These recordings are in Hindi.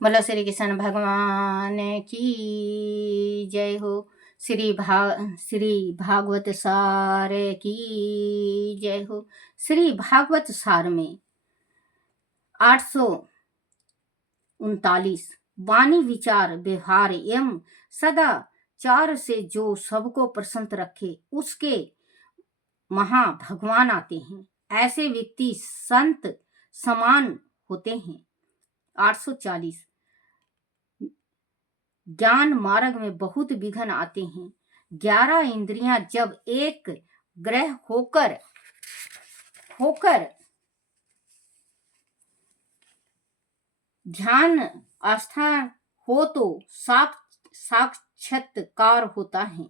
बोलो श्री कृष्ण भगवान की जय हो। श्री भागवत सार की जय हो। श्री भागवत सार में 839 वाणी विचार व्यवहार एवं सदा चार से जो सबको प्रसन्न रखे उसके महा भगवान आते हैं। ऐसे व्यक्ति संत समान होते हैं। 840 ज्ञान मार्ग में बहुत विघ्न आते हैं। 11 इंद्रियां जब एक ग्रह होकर ध्यान आस्था हो तो साक्षात्कार होता है।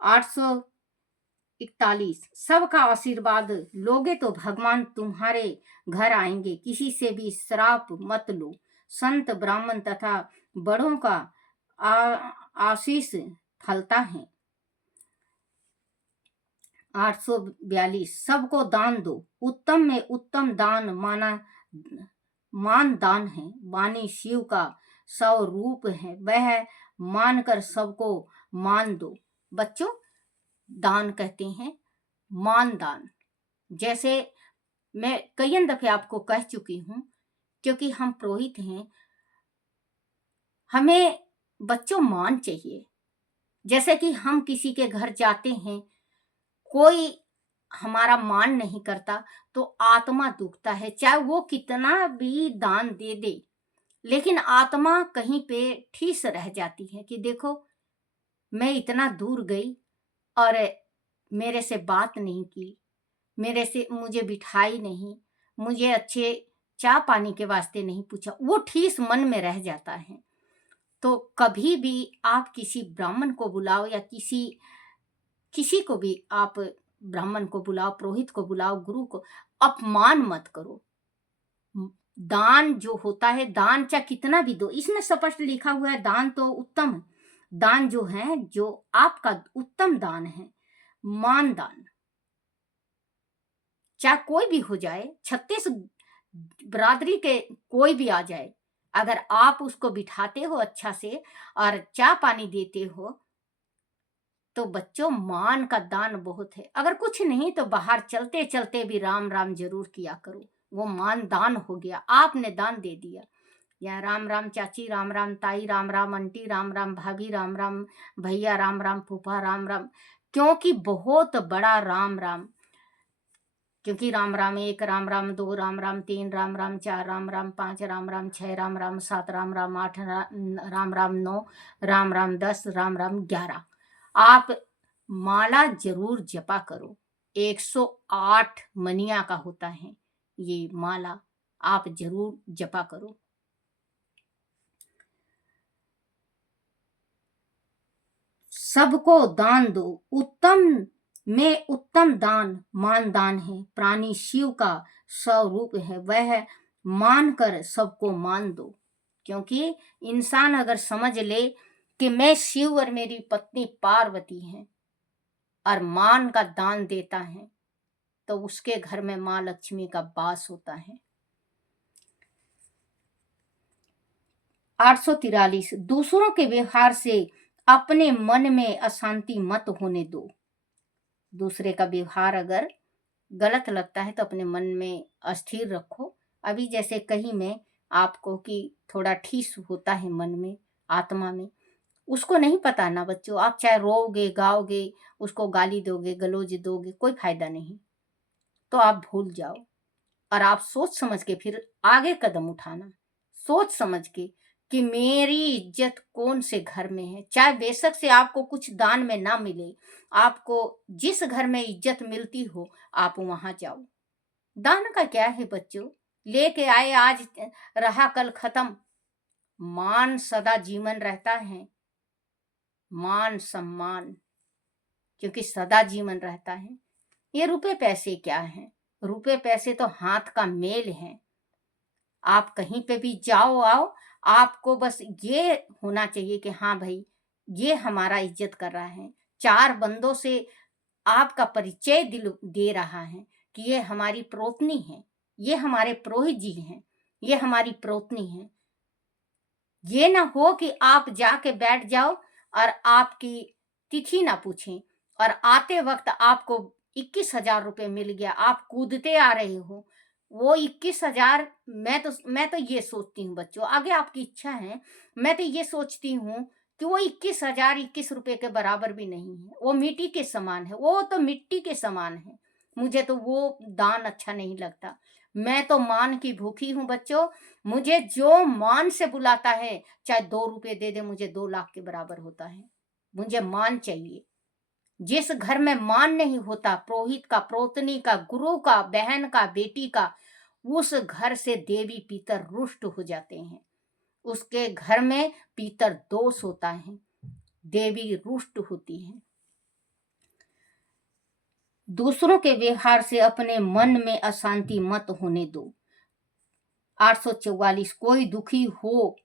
841 सबका आशीर्वाद लोगे तो भगवान तुम्हारे घर आएंगे। किसी से भी श्राप मत लो। संत ब्राह्मण तथा बड़ों का आशीष फलता है। 842 सबको दान दो। उत्तम में उत्तम दान मान दान है। वाणी शिव का स्वरूप है, वह मानकर सबको मान दो। बच्चों, दान कहते हैं मान दान। जैसे मैं कई दफे आपको कह चुकी हूं, क्योंकि हम पुरोहित हैं, हमें बच्चों मान चाहिए। जैसे कि हम किसी के घर जाते हैं, कोई हमारा मान नहीं करता तो आत्मा दुखता है, चाहे वो कितना भी दान दे दे, लेकिन आत्मा कहीं पे ठिस रह जाती है कि देखो मैं इतना दूर गई और मेरे से बात नहीं की, मुझे बिठाई नहीं, मुझे अच्छे चाय पानी के वास्ते नहीं पूछा, वो ठिस मन में रह जाता है। तो कभी भी आप किसी ब्राह्मण को बुलाओ या किसी को भी आप ब्राह्मण को बुलाओ, पुरोहित को बुलाओ, गुरु को, अपमान मत करो। दान जो होता है, दान चाहे कितना भी दो, इसमें स्पष्ट लिखा हुआ है दान तो उत्तम दान जो है, जो आपका उत्तम दान है मान दान। चाहे कोई भी हो जाए, 36 बरादरी के कोई भी आ जाए, अगर आप उसको बिठाते हो अच्छा से और चाय पानी देते हो तो बच्चों मान का दान बहुत है। अगर कुछ नहीं तो बाहर चलते चलते भी राम राम जरूर किया करो, वो मान दान हो गया, आपने दान दे दिया। या राम राम चाची, राम राम ताई, राम राम आंटी, राम राम भाभी, राम राम भैया, राम राम फूफा, राम राम, क्योंकि बहुत बड़ा राम राम, क्योंकि राम राम 1, राम राम 2, राम राम 3, राम राम 4, राम राम 5, राम राम 6, राम राम 7, राम राम 8, राम राम 9, राम राम 10, राम राम 11। आप माला जरूर जपा करो। 108 मनिया का होता है ये माला, आप जरूर जपा करो। सबको दान दो। उत्तम में उत्तम दान मान दान है। प्राणी शिव का स्वरूप है, वह मानकर सबको मान दो। क्योंकि इंसान अगर समझ ले कि मैं शिव और मेरी पत्नी पार्वती हैं और मान का दान देता है तो उसके घर में मां लक्ष्मी का वास होता है। 843 दूसरों के व्यवहार से अपने मन में अशांति मत होने दो। दूसरे का व्यवहार अगर गलत लगता है तो अपने मन में अस्थिर रखो। अभी जैसे कहीं में आपको कि थोड़ा ठीस होता है मन में, आत्मा में, उसको नहीं पता ना बच्चों, आप चाहे रोओगे गाओगे, उसको गाली दोगे गलौज दोगे, कोई फायदा नहीं। तो आप भूल जाओ और आप सोच समझ के फिर आगे कदम उठाना। सोच समझ के कि मेरी इज्जत कौन से घर में है, चाहे बेशक से आपको कुछ दान में ना मिले, आपको जिस घर में इज्जत मिलती हो आप वहां जाओ। दान का क्या है बच्चों, लेके आए आज रहा कल खत्म। मान सदा जीवन रहता है, मान सम्मान, क्योंकि सदा जीवन रहता है। ये रुपए पैसे क्या है, रुपए पैसे तो हाथ का मेल है। आप कहीं पे भी जाओ आओ, आपको बस ये होना चाहिए कि हाँ भाई ये हमारा इज्जत कर रहा है, 4 बंदों से आपका परिचय दे रहा है कि ये हमारी प्रोतनी है, ये हमारे पुरोहित जी हैं, ये हमारी प्रोतनी है। ये ना हो कि आप जाके बैठ जाओ और आपकी तिथि ना पूछें और आते वक्त आपको 21,000 रुपये मिल गया, आप कूदते आ रहे हो। वो 21,000, मैं तो ये सोचती हूँ बच्चों, आगे आपकी इच्छा है। मैं तो ये सोचती हूँ कि वो 21,000 21 रुपये के बराबर भी नहीं है, वो मिट्टी के समान है, वो तो मिट्टी के समान है। मुझे तो वो दान अच्छा नहीं लगता। मैं तो मान की भूखी हूँ बच्चों। मुझे जो मान से बुलाता है, चाहे 2 रुपए दे दे, मुझे 2 लाख के बराबर होता है। मुझे मान चाहिए। जिस घर में मान नहीं होता, पुरोहित का, प्रोतनी का, गुरु का, बहन का, बेटी का, उस घर से देवी पितर रुष्ट हो जाते हैं। उसके घर में पितर दोष होता है, देवी रुष्ट होती है। दूसरों के व्यवहार से अपने मन में अशांति मत होने दो। 844, कोई दुखी हो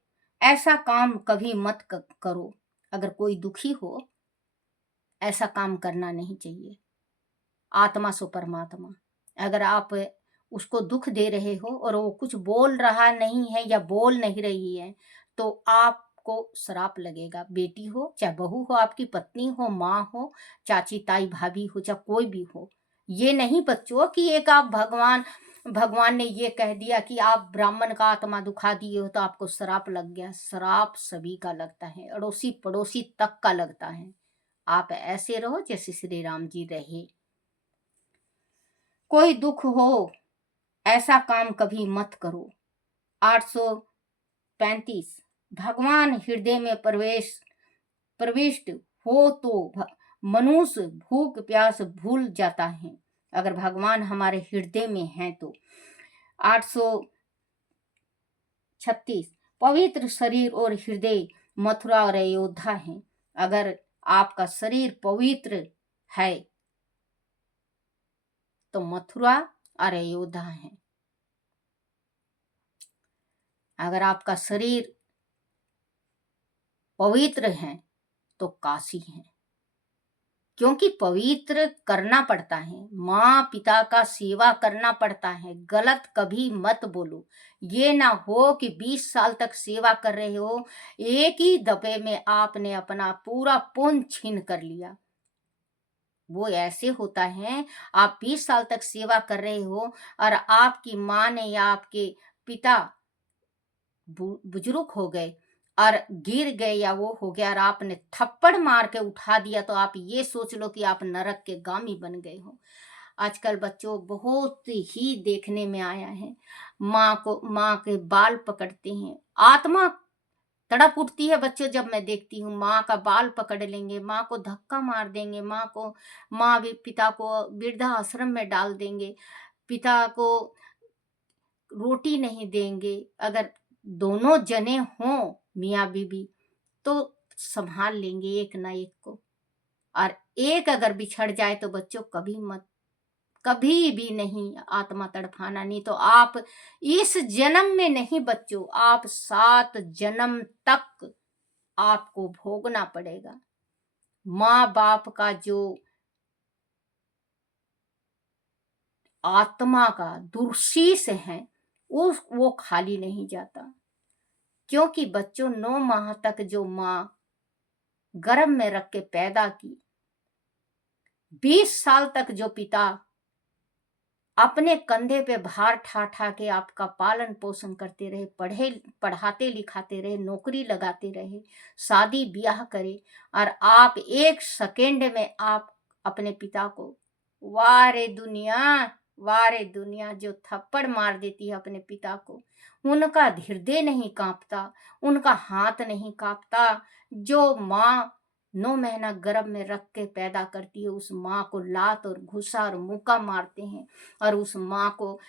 ऐसा काम कभी मत करो। अगर कोई दुखी हो, ऐसा काम करना नहीं चाहिए। आत्मा सो परमात्मा। अगर आप उसको दुख दे रहे हो और वो कुछ बोल रहा नहीं है या बोल नहीं रही है, तो आपको श्राप लगेगा। बेटी हो चाहे बहू हो, आपकी पत्नी हो, माँ हो, चाची ताई भाभी हो, चाहे कोई भी हो। ये नहीं बच्चों कि एक आप भगवान ने ये कह दिया कि आप ब्राह्मण का आत्मा दुखा दिए हो तो आपको श्राप लग गया। श्राप सभी का लगता है, अड़ोसी पड़ोसी तक का लगता है। आप ऐसे रहो जैसे श्री राम जी रहे। कोई दुख हो ऐसा काम कभी मत करो। 835, भगवान हृदय में प्रविष्ट हो तो मनुष्य भूख प्यास भूल जाता है। अगर भगवान हमारे हृदय में हैं तो। 836, पवित्र शरीर और हृदय मथुरा और अयोध्या है। अगर आपका शरीर पवित्र है तो मथुरा और अयोध्या है। अगर आपका शरीर पवित्र है तो काशी है। क्योंकि पवित्र करना पड़ता है, माँ पिता का सेवा करना पड़ता है। गलत कभी मत बोलो। ये ना हो कि 20 साल तक सेवा कर रहे हो, एक ही दफे में आपने अपना पूरा पुण्य छीन कर लिया। वो ऐसे होता है, आप 20 साल तक सेवा कर रहे हो और आपकी माँ ने या आपके पिता बुजुर्ग हो गए और गिर गए या वो हो गया और आपने थप्पड़ मार के उठा दिया, तो आप ये सोच लो कि आप नरक के गामी बन गए हो। आजकल बच्चों बहुत ही देखने में आया है, माँ के बाल पकड़ते हैं। आत्मा तड़प उठती है बच्चों जब मैं देखती हूँ। माँ का बाल पकड़ लेंगे, माँ को धक्का मार देंगे, माँ भी पिता को वृद्धाश्रम में डाल देंगे, पिता को रोटी नहीं देंगे। अगर दोनों जने हों मियाँ बीबी तो संभाल लेंगे एक ना एक को, और एक अगर बिछड़ जाए तो बच्चों कभी भी नहीं आत्मा तड़फाना। नहीं तो आप इस जन्म में नहीं बच्चों, आप 7 जन्म तक आपको भोगना पड़ेगा। माँ बाप का जो आत्मा का दुर्शीष है वो खाली नहीं जाता। क्योंकि बच्चों 9 माह तक जो माँ गर्भ में रख के पैदा की, 20 साल तक जो पिता अपने कंधे पे भार ठा ठा के आपका पालन पोषण करते रहे, पढ़ाते लिखाते रहे, नौकरी लगाते रहे, शादी ब्याह करे, और आप एक सेकेंड में आप अपने पिता को, वारे दुनिया, वारे दुनिया, जो थप्पड़ मार देती है अपने पिता को, उनका हृदय नहीं कांपता, उनका हाथ नहीं कांपता। जो माँ 9 महीना गर्भ में रख के पैदा करती है, उस माँ को लात और घुसा और मुक्का मारते हैं और उस माँ को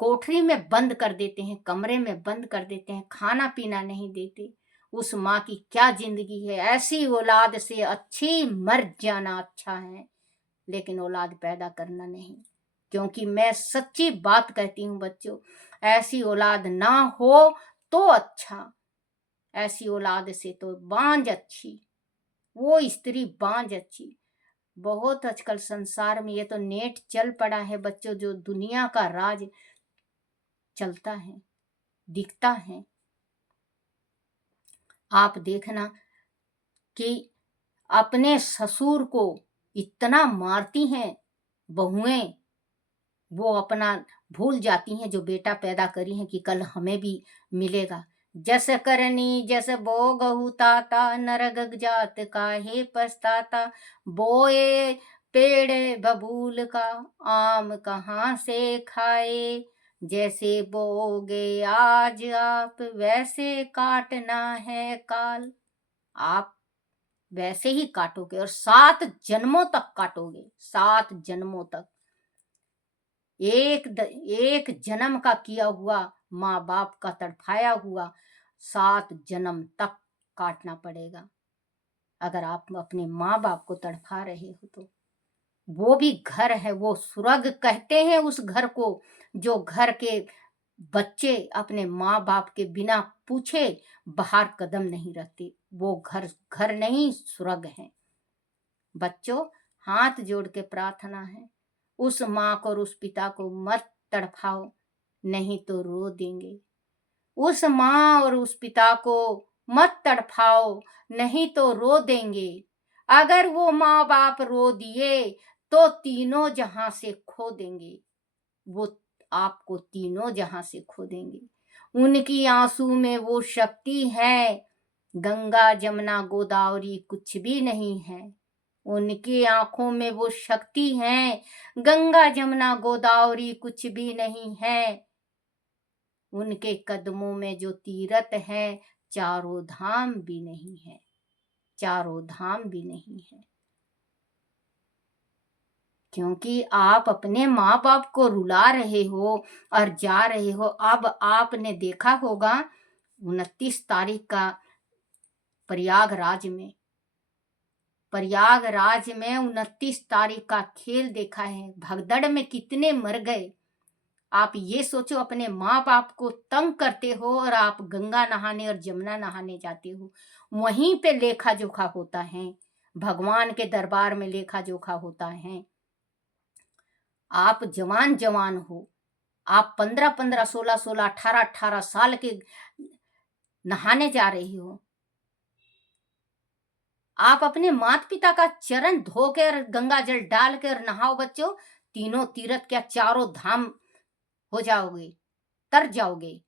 कोठरी में बंद कर देते हैं, कमरे में बंद कर देते हैं, खाना पीना नहीं देते। उस माँ की क्या जिंदगी है। ऐसी औलाद से अच्छी मर जाना अच्छा है, लेकिन औलाद पैदा करना नहीं। क्योंकि मैं सच्ची बात कहती हूँ बच्चों, ऐसी औलाद ना हो तो अच्छा। ऐसी औलाद से तो बांझ अच्छी, वो स्त्री बांझ अच्छी। बहुत आजकल संसार में ये तो नेट चल पड़ा है बच्चों, जो दुनिया का राज चलता है, दिखता है। आप देखना कि अपने ससुर को इतना मारती हैं बहुएं, वो अपना भूल जाती हैं जो बेटा पैदा करी हैं कि कल हमें भी मिलेगा। जस करनी जस बोगहु ताता, नरग जात काहे पछताता। बोए पेड़ बबूल का, आम कहाँ से खाए। जैसे बोगे आज आप, वैसे काटना है काल। आप वैसे ही काटोगे और 7 जन्मों तक काटोगे, 7 जन्मों तक। एक जन्म का किया हुआ, माँ बाप का तड़फाया हुआ 7 जन्म तक काटना पड़ेगा। अगर आप अपने माँ बाप को तड़फा रहे हो तो वो भी घर है, वो स्वर्ग कहते हैं उस घर को, जो घर के बच्चे अपने माँ बाप के बिना पूछे बाहर कदम नहीं रखते। वो घर घर नहीं, स्वर्ग है। बच्चों, हाथ जोड़ के प्रार्थना है, उस माँ को और उस पिता को मत तड़फाओ, नहीं तो रो देंगे। उस माँ और उस पिता को मत तड़फाओ, नहीं तो रो देंगे। अगर वो माँ बाप रो दिए तो तीनों जहां से खो देंगे। वो आपको तीनों जहां से खो देंगे। उनकी आंसू में वो शक्ति है, गंगा जमुना गोदावरी कुछ भी नहीं है। उनकी आंखों में वो शक्ति है, गंगा जमुना गोदावरी कुछ भी नहीं है। उनके कदमों में जो तीरथ है, चारों धाम भी नहीं है, चारों धाम भी नहीं है। क्योंकि आप अपने माँ बाप को रुला रहे हो और जा रहे हो। अब आपने देखा होगा 29 तारीख का प्रयागराज में 29 तारीख का खेल देखा है। भगदड़ में कितने मर गए। आप ये सोचो, अपने माँ बाप को तंग करते हो और आप गंगा नहाने और जमुना नहाने जाते हो। वहीं पे लेखा जोखा होता है, भगवान के दरबार में लेखा जोखा होता है। आप जवान जवान हो, आप 15-15, 16-16, 18-18 साल के नहाने जा रही हो। आप अपने माता पिता का चरण धोकर गंगा जल डालकर नहाओ बच्चों। तीनों तीर्थ क्या, चारों धाम हो जाओगे, तर जाओगे।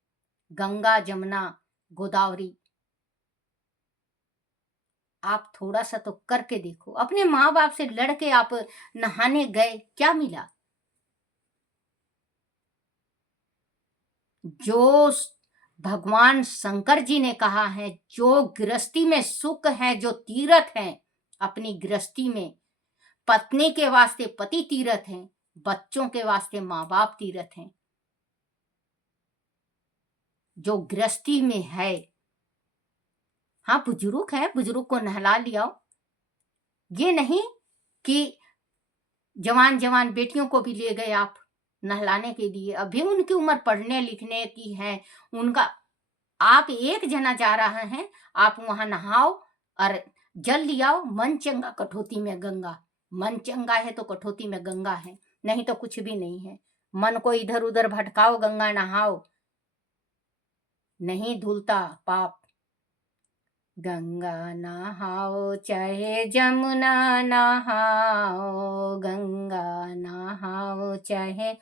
गंगा जमुना गोदावरी आप थोड़ा सा तो करके देखो। अपने माँ बाप से लड़के आप नहाने गए, क्या मिला? जो भगवान शंकर जी ने कहा है, जो गृहस्थी में सुख है, जो तीर्थ है अपनी गृहस्थी में, पत्नी के वास्ते पति तीर्थ है, बच्चों के वास्ते माँ बाप तीर्थ हैं। जो गृहस्थी में है, हाँ बुजुर्ग है, बुजुर्ग को नहला लियाओ। ये नहीं कि जवान जवान बेटियों को भी ले गए आप नहलाने के लिए, अभी उनकी उम्र पढ़ने लिखने की है। उनका आप एक जना जा रहा है, आप वहां नहाओ और जल लियाओ। मन चंगा कठौती में गंगा, मन चंगा है तो कठौती में गंगा है, नहीं तो कुछ भी नहीं है। मन को इधर उधर भटकाओ, गंगा नहाओ, नहीं धुलता पाप। गंगा नहाओ चाहे जमुना नहाओ, गंगा नहाओ चाहे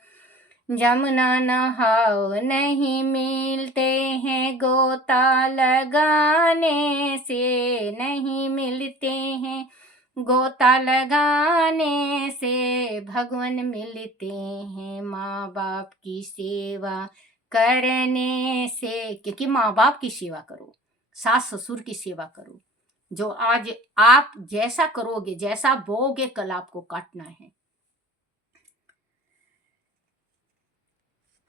जमुना नहाओ। नहीं मिलते हैं गोता लगाने से, नहीं मिलते हैं गोता लगाने से। भगवान मिलते हैं माँ बाप की सेवा करने से। क्योंकि माँ बाप की सेवा करो, सास ससुर की सेवा करो। जो आज आप जैसा करोगे, जैसा बोओगे, कल आपको काटना है।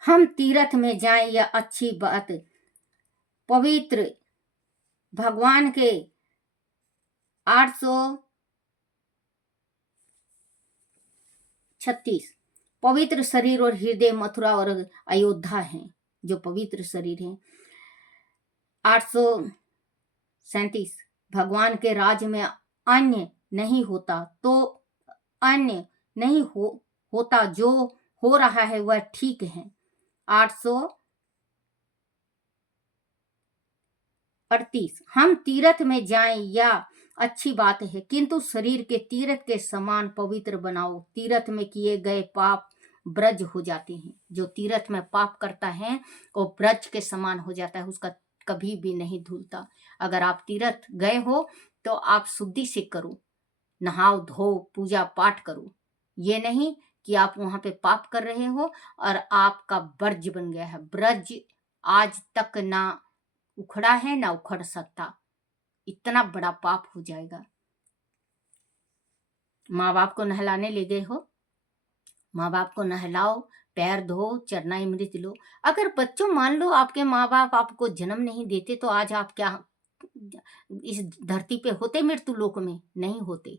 हम तीर्थ में जाएं, यह अच्छी बात। पवित्र भगवान के 836 पवित्र शरीर और हृदय मथुरा और अयोध्या हैं, जो पवित्र शरीर हैं। 837 भगवान के राज में अन्य नहीं होता, तो अन्य नहीं होता, जो हो रहा है वह ठीक है। 800 38 हम तीर्थ में जाएं या अच्छी बात है, किंतु शरीर के तीर्थ के समान पवित्र बनाओ। तीर्थ में किए गए पाप ब्रज हो जाते हैं। जो तीर्थ में पाप करता है वो ब्रज के समान हो जाता है, उसका कभी भी नहीं धुलता। अगर आप तीर्थ गए हो तो आप शुद्धि से करो, नहाओ धो पूजा पाठ करो। ये नहीं कि आप वहां पे पाप कर रहे हो और आपका ब्रज बन गया है। ब्रज आज तक ना उखड़ा है ना उखड़ सकता, इतना बड़ा पाप हो जाएगा। माँ बाप को नहलाने ले गए हो, माँ बाप को नहलाओ, पैर धो, चरना अमृत लो। अगर बच्चों मान लो आपके माँ बाप आपको जन्म नहीं देते तो आज आप क्या इस धरती पे होते? मृत्यु लोक में नहीं होते।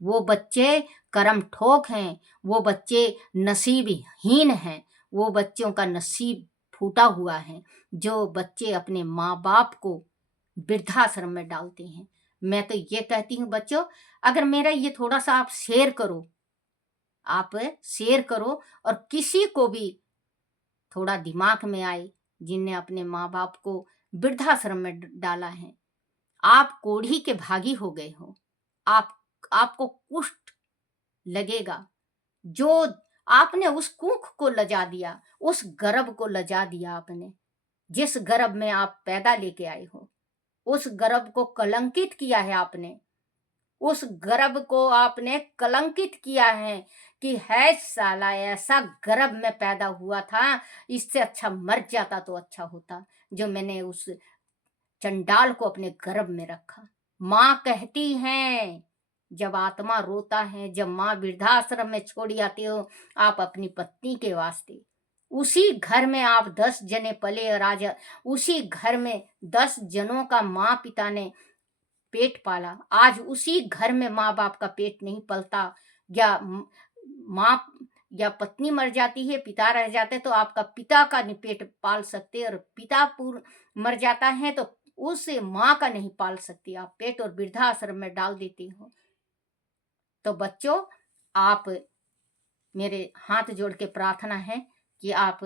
वो बच्चे कर्म ठोक हैं, वो बच्चे नसीबहीन हैं, वो बच्चों का नसीब फूटा हुआ है जो बच्चे अपने माँ बाप को वृद्धाश्रम में डालते हैं। मैं तो ये कहती हूँ बच्चों, अगर मेरा ये थोड़ा सा आप शेयर करो, आप शेयर करो और किसी को भी थोड़ा दिमाग में आए जिनने अपने माँ बाप को वृद्धाश्रम में डाला है, आप कोढ़ी के भागी हो गए हो। आपको कुष्ठ लगेगा। जो आपने उस कुख को लजा दिया, उस गर्भ को लजा दिया आपने, जिस गर्भ में आप पैदा लेके आए हो, उस गर्भ को कलंकित किया है आपने। उस गर्भ को आपने कलंकित किया है कि है साला ऐसा गर्भ में पैदा हुआ था, इससे अच्छा मर जाता तो अच्छा होता जो मैंने उस चंडाल को अपने गर्भ में रखा। माँ कहती है, जब आत्मा रोता है, जब माँ वृद्धाश्रम में छोड़ी आती हो आप अपनी पत्नी के वास्ते, उसी घर में आप 10 जने पले और आज उसी घर में 10 जनों का माँ पिता ने पेट पाला। आज उसी घर में माँ बाप का पेट नहीं पलता, या माँ या पत्नी मर जाती है, पिता रह जाते तो आपका पिता का नहीं पेट पाल सकते, और पिता पूर्ण मर जाता है तो उस माँ का नहीं पाल सकती आप पेट, और वृद्धाश्रम में डाल देती हो। तो बच्चों, आप मेरे हाथ जोड़ के प्रार्थना है कि आप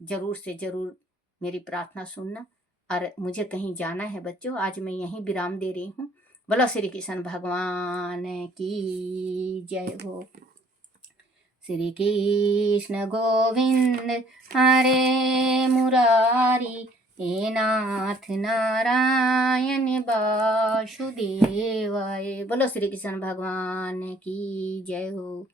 जरूर से जरूर मेरी प्रार्थना सुनना। और मुझे कहीं जाना है बच्चों, आज मैं यहीं विराम दे रही हूँ। बोलो श्री कृष्ण भगवान की जय हो। श्री कृष्ण गोविंद हरे मुरारी, हे नाथ नारायण वासुदेवाय। बोलो श्री कृष्ण भगवान की जय हो।